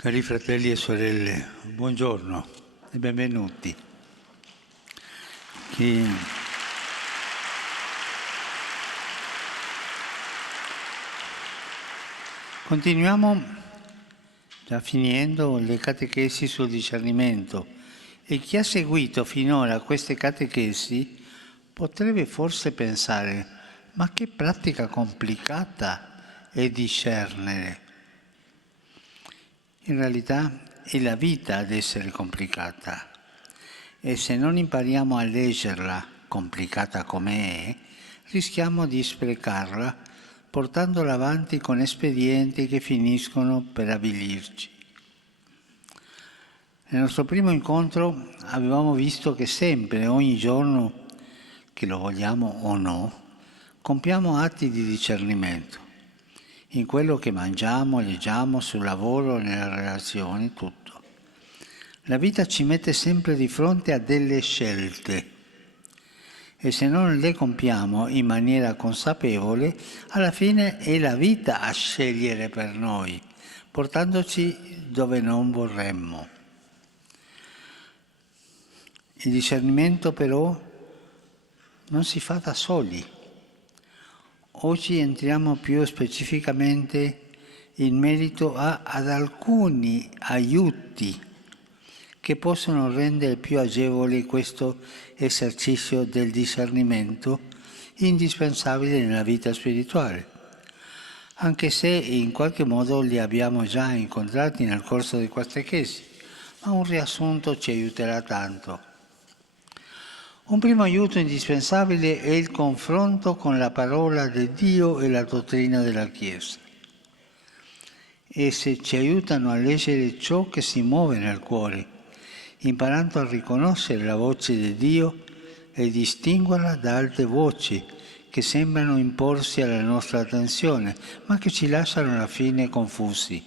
Cari fratelli e sorelle, buongiorno e benvenuti. Continuiamo, già finendo, le catechesi sul discernimento e chi ha seguito finora queste catechesi potrebbe forse pensare: ma che pratica complicata è discernere. In realtà è la vita ad essere complicata e se non impariamo a leggerla, complicata com'è, rischiamo di sprecarla portandola avanti con espedienti che finiscono per avvilirci. Nel nostro primo incontro avevamo visto che sempre, ogni giorno, che lo vogliamo o no, compiamo atti di discernimento. In quello che mangiamo, leggiamo, sul lavoro, nelle relazioni, tutto. La vita ci mette sempre di fronte a delle scelte e se non le compiamo in maniera consapevole, alla fine è la vita a scegliere per noi, portandoci dove non vorremmo. Il discernimento però non si fa da soli. Oggi entriamo più specificamente in merito ad alcuni aiuti che possono rendere più agevole questo esercizio del discernimento indispensabile nella vita spirituale, anche se in qualche modo li abbiamo già incontrati nel corso di queste catechesi, ma un riassunto ci aiuterà tanto. Un primo aiuto indispensabile è il confronto con la parola di Dio e la dottrina della Chiesa. Esse ci aiutano a leggere ciò che si muove nel cuore, imparando a riconoscere la voce di Dio e distinguerla da altre voci che sembrano imporsi alla nostra attenzione, ma che ci lasciano alla fine confusi.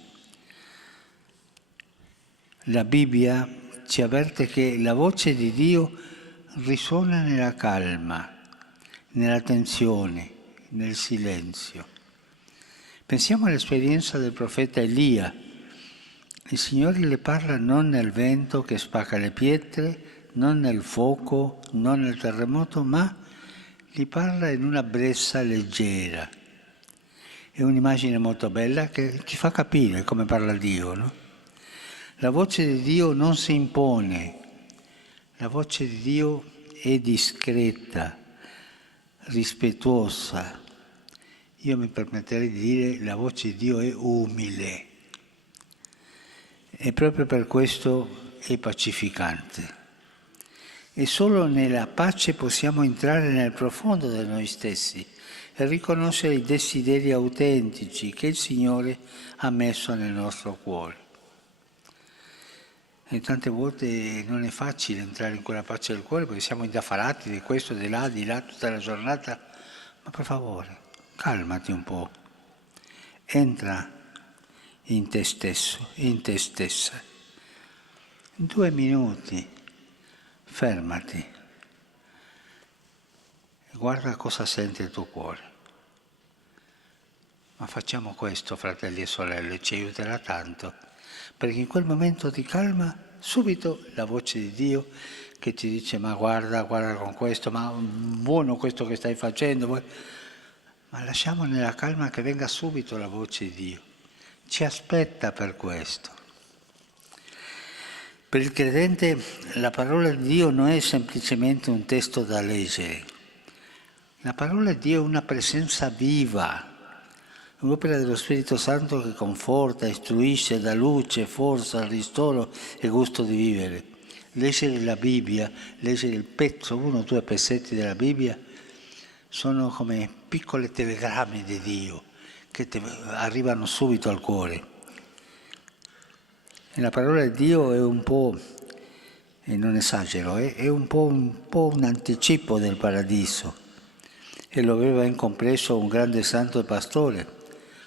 La Bibbia ci avverte che la voce di Dio risuona nella calma, nell'attenzione, nel silenzio. Pensiamo all'esperienza del profeta Elia. Il Signore le parla non nel vento che spacca le pietre, non nel fuoco, non nel terremoto, ma gli parla in una brezza leggera. È un'immagine molto bella che ci fa capire come parla Dio, no? La voce di Dio non si impone. La voce di Dio è discreta, rispettosa. Io mi permetterei di dire la voce di Dio è umile e proprio per questo è pacificante. E solo nella pace possiamo entrare nel profondo di noi stessi e riconoscere i desideri autentici che il Signore ha messo nel nostro cuore. E tante volte non è facile entrare in quella pace del cuore perché siamo indaffarati di questo, di là, tutta la giornata. Ma per favore, calmati un po'. Entra in te stesso, in te stessa. In 2 minuti, fermati e guarda cosa sente il tuo cuore. Ma facciamo questo, fratelli e sorelle, ci aiuterà tanto. Perché in quel momento di calma, subito la voce di Dio che ti dice: ma guarda con questo, ma buono questo che stai facendo. Ma lasciamo nella calma che venga subito la voce di Dio. Ci aspetta per questo. Per il credente la parola di Dio non è semplicemente un testo da leggere. La parola di Dio è una presenza viva. Un'opera dello Spirito Santo che conforta, istruisce, dà luce, forza, ristoro e gusto di vivere. Leggere la Bibbia, leggere il pezzo, 1 o 2 pezzetti della Bibbia, sono come piccole telegrammi di Dio che arrivano subito al cuore. E la parola di Dio è un po', e non esagero, è un po' un anticipo del paradiso. E lo aveva incompreso un grande santo e pastore,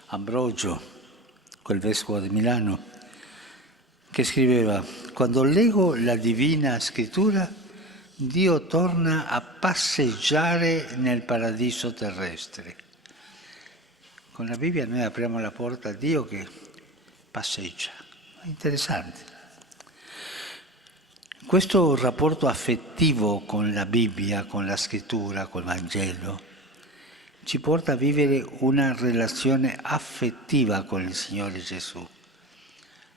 Ambrogio, quel vescovo di Milano, che scriveva: quando leggo la Divina Scrittura, Dio torna a passeggiare nel paradiso terrestre. Con la Bibbia noi apriamo la porta a Dio che passeggia, Interessante. Questo rapporto affettivo con la Bibbia, con la scrittura, col Vangelo, ci porta a vivere una relazione affettiva con il Signore Gesù.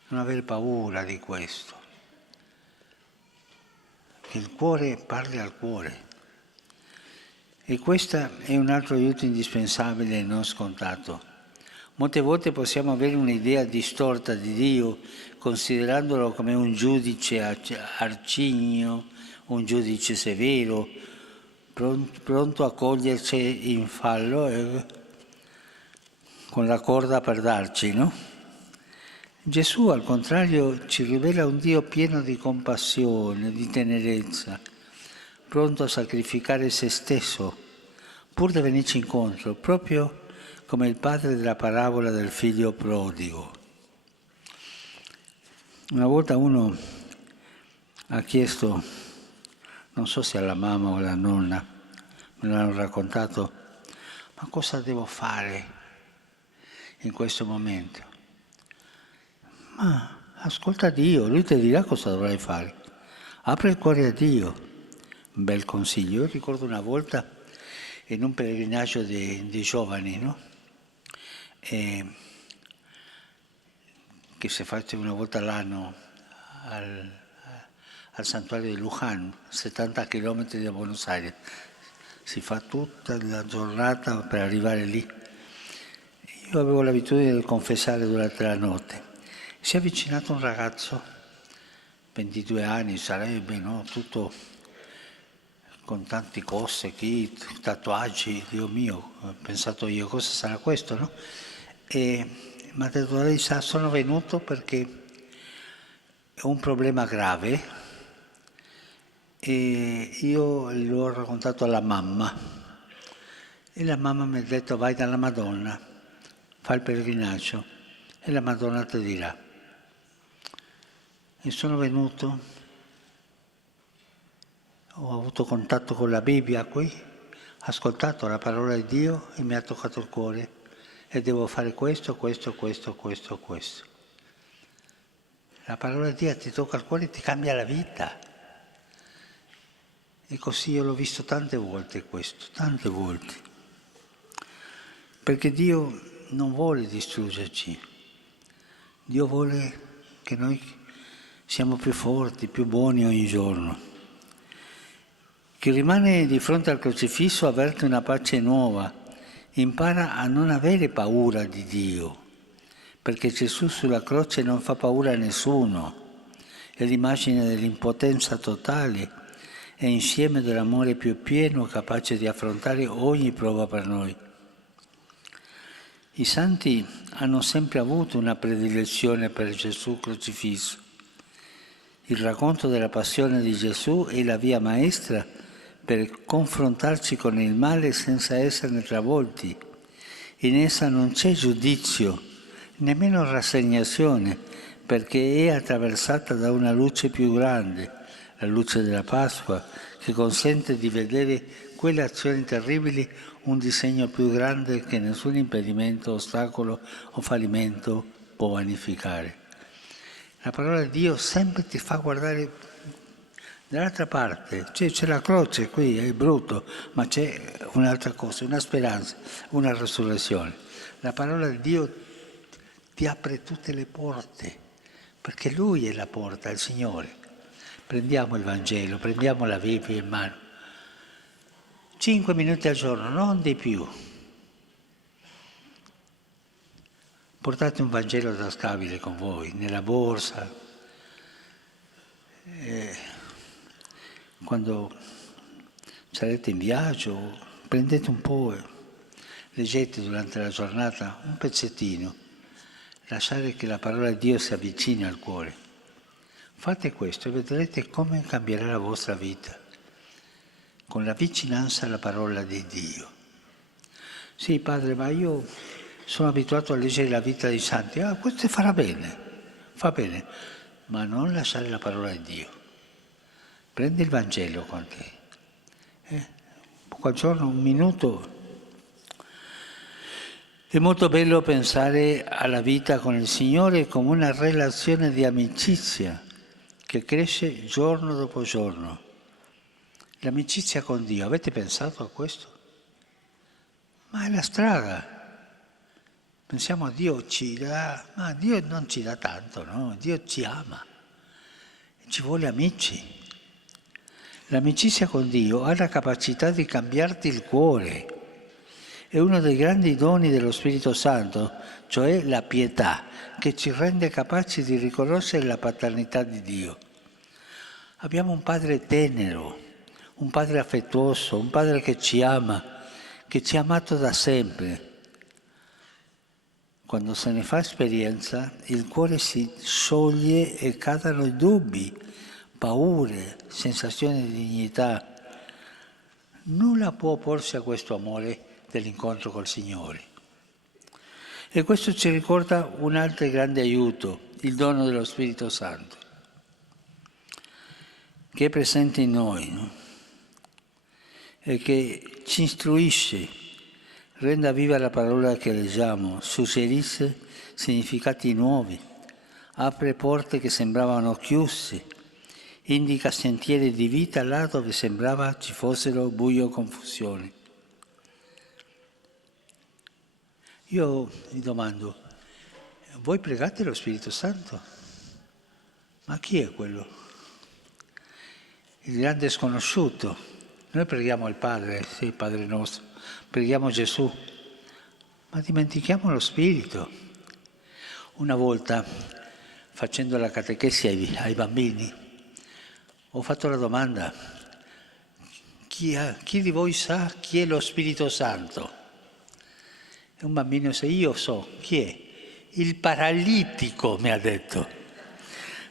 Non avere paura di questo. Che il cuore parli al cuore. E questo è un altro aiuto indispensabile e non scontato. Molte volte possiamo avere un'idea distorta di Dio, considerandolo come un giudice arcigno, un giudice severo, pronto a coglierci in fallo con la corda per darci, no? Gesù, al contrario, ci rivela un Dio pieno di compassione, di tenerezza, pronto a sacrificare se stesso, pur di venirci incontro, proprio come il padre della parabola del figlio prodigo. Una volta uno ha chiesto, non so se alla mamma o alla nonna, me l'hanno raccontato, ma cosa devo fare in questo momento? Ma ascolta Dio, Lui ti dirà cosa dovrai fare. Apri il cuore a Dio. Un bel consiglio. Io ricordo una volta in un pellegrinaggio di giovani, no? Che si fa una volta all'anno al santuario di Luján, 70 chilometri da Buenos Aires. Si fa tutta la giornata per arrivare lì. Io avevo l'abitudine di confessare durante la notte. Si è avvicinato un ragazzo, 22 anni sarebbe, no? Tutto con tanti cose, tatuaggi, Dio mio, ho pensato io, cosa sarà questo, no? E mi ha detto, lei sa, sono venuto perché ho un problema grave e io l'ho raccontato alla mamma e la mamma mi ha detto vai dalla Madonna, fai il pellegrinaggio e la Madonna ti dirà. E sono venuto, ho avuto contatto con la Bibbia qui, ho ascoltato la parola di Dio e mi ha toccato il cuore e devo fare questo, questo, questo, questo, questo. La parola di Dio ti tocca il cuore e ti cambia la vita. E così io l'ho visto tante volte questo, tante volte. Perché Dio non vuole distruggerci, Dio vuole che noi siamo più forti, più buoni ogni giorno. Chi rimane di fronte al crocifisso avverte una pace nuova, impara a non avere paura di Dio, perché Gesù sulla croce non fa paura a nessuno, è l'immagine dell'impotenza totale e insieme dell'amore più pieno capace di affrontare ogni prova per noi. I santi hanno sempre avuto una predilezione per Gesù crocifisso. Il racconto della passione di Gesù è la via maestra per confrontarci con il male senza esserne travolti. In essa non c'è giudizio, nemmeno rassegnazione, perché è attraversata da una luce più grande, la luce della Pasqua, che consente di vedere quelle azioni terribili un disegno più grande che nessun impedimento, ostacolo o fallimento può vanificare. La parola di Dio sempre ti fa guardare dall'altra parte, c'è la croce qui, è brutto, ma c'è un'altra cosa, una speranza, una resurrezione. La parola di Dio ti apre tutte le porte, perché Lui è la porta, il Signore. Prendiamo il Vangelo, prendiamo la Bibbia in mano. 5 minuti al giorno, non di più. Portate un Vangelo tascabile con voi, nella borsa. Quando sarete in viaggio, prendete un po', leggete durante la giornata un pezzettino, lasciate che la parola di Dio si avvicini al cuore. Fate questo e vedrete come cambierà la vostra vita, con la vicinanza alla parola di Dio. Sì, padre, ma io sono abituato a leggere la vita dei santi. Questo farà bene, fa bene, ma non lasciare la parola di Dio. Prendi il Vangelo con te. Poco al giorno, un minuto. È molto bello pensare alla vita con il Signore come una relazione di amicizia che cresce giorno dopo giorno. L'amicizia con Dio, avete pensato a questo? Ma è la strada. Pensiamo a Dio ci dà, ma Dio non ci dà tanto, no? Dio ci ama, ci vuole amici. L'amicizia con Dio ha la capacità di cambiarti il cuore. È uno dei grandi doni dello Spirito Santo, cioè la pietà, che ci rende capaci di riconoscere la paternità di Dio. Abbiamo un Padre tenero, un Padre affettuoso, un Padre che ci ama, che ci ha amato da sempre. Quando se ne fa esperienza, il cuore si scioglie e cadono i dubbi, paure, sensazioni di dignità. Nulla può opporsi a questo amore dell'incontro col Signore. E questo ci ricorda un altro grande aiuto, il dono dello Spirito Santo, che è presente in noi, no? E che ci istruisce, renda viva la parola che leggiamo, suggerisce significati nuovi, apre porte che sembravano chiuse, indica sentieri di vita là dove sembrava ci fossero buio o confusione. Io mi domando, voi pregate lo Spirito Santo? Ma chi è quello? Il grande sconosciuto. Noi preghiamo il Padre, sì, il Padre nostro, preghiamo Gesù, ma dimentichiamo lo Spirito. Una volta, facendo la catechesi ai bambini, ho fatto la domanda, chi di voi sa chi è lo Spirito Santo? E un bambino disse, io so, chi è? Il paralitico, mi ha detto.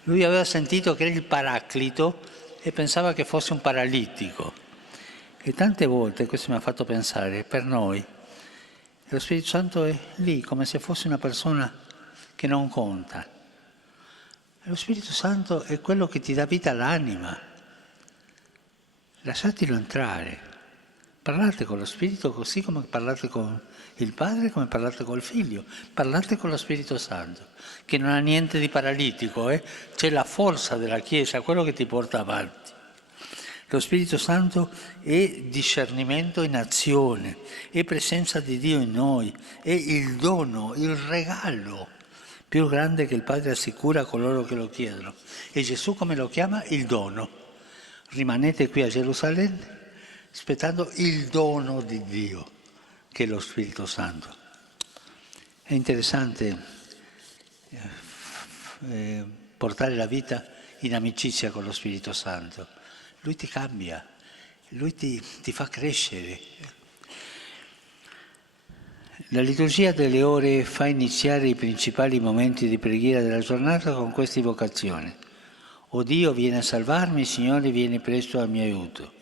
Lui aveva sentito che era il Paraclito e pensava che fosse un paralitico. E tante volte, questo mi ha fatto pensare, per noi, lo Spirito Santo è lì, come se fosse una persona che non conta. E lo Spirito Santo è quello che ti dà vita all'anima. Lasciatelo entrare. Parlate con lo Spirito così come parlate con il Padre, come parlate col Figlio. Parlate con lo Spirito Santo, che non ha niente di paralitico, c'è la forza della Chiesa, quello che ti porta avanti. Lo Spirito Santo è discernimento in azione, è presenza di Dio in noi, è il dono, il regalo più grande che il Padre assicura a coloro che lo chiedono. E Gesù come lo chiama? Il dono. Rimanete qui a Gerusalemme aspettando il dono di Dio, che è lo Spirito Santo. È interessante portare la vita in amicizia con lo Spirito Santo. Lui ti cambia, lui ti fa crescere. La liturgia delle ore fa iniziare i principali momenti di preghiera della giornata con questa invocazione. O Dio, vieni a salvarmi, Signore, vieni presto al mio aiuto.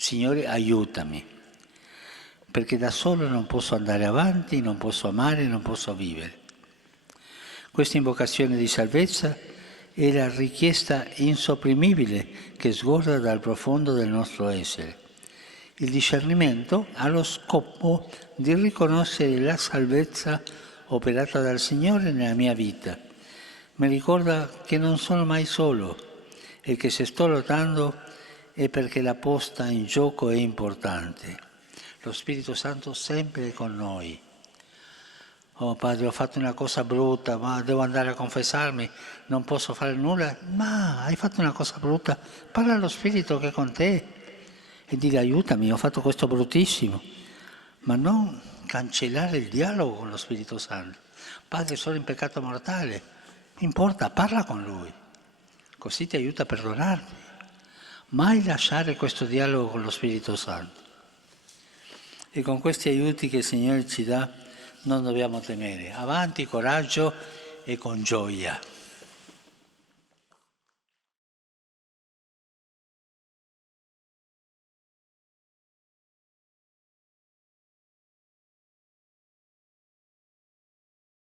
Signore, aiutami, perché da solo non posso andare avanti, non posso amare, non posso vivere. Questa invocazione di salvezza è la richiesta insopprimibile che sgorga dal profondo del nostro essere. Il discernimento ha lo scopo di riconoscere la salvezza operata dal Signore nella mia vita. Mi ricorda che non sono mai solo e che se sto lottando è perché la posta in gioco è importante. Lo Spirito Santo sempre è con noi. Oh Padre, ho fatto una cosa brutta, ma devo andare a confessarmi, non posso fare nulla. Ma hai fatto una cosa brutta, parla allo Spirito che è con te e dire aiutami, ho fatto questo bruttissimo. Ma non cancellare il dialogo con lo Spirito Santo. Padre, sono in peccato mortale, importa, parla con Lui, così ti aiuta a perdonarti. Mai lasciare questo dialogo con lo Spirito Santo. E con questi aiuti che il Signore ci dà non dobbiamo temere. Avanti, coraggio e con gioia.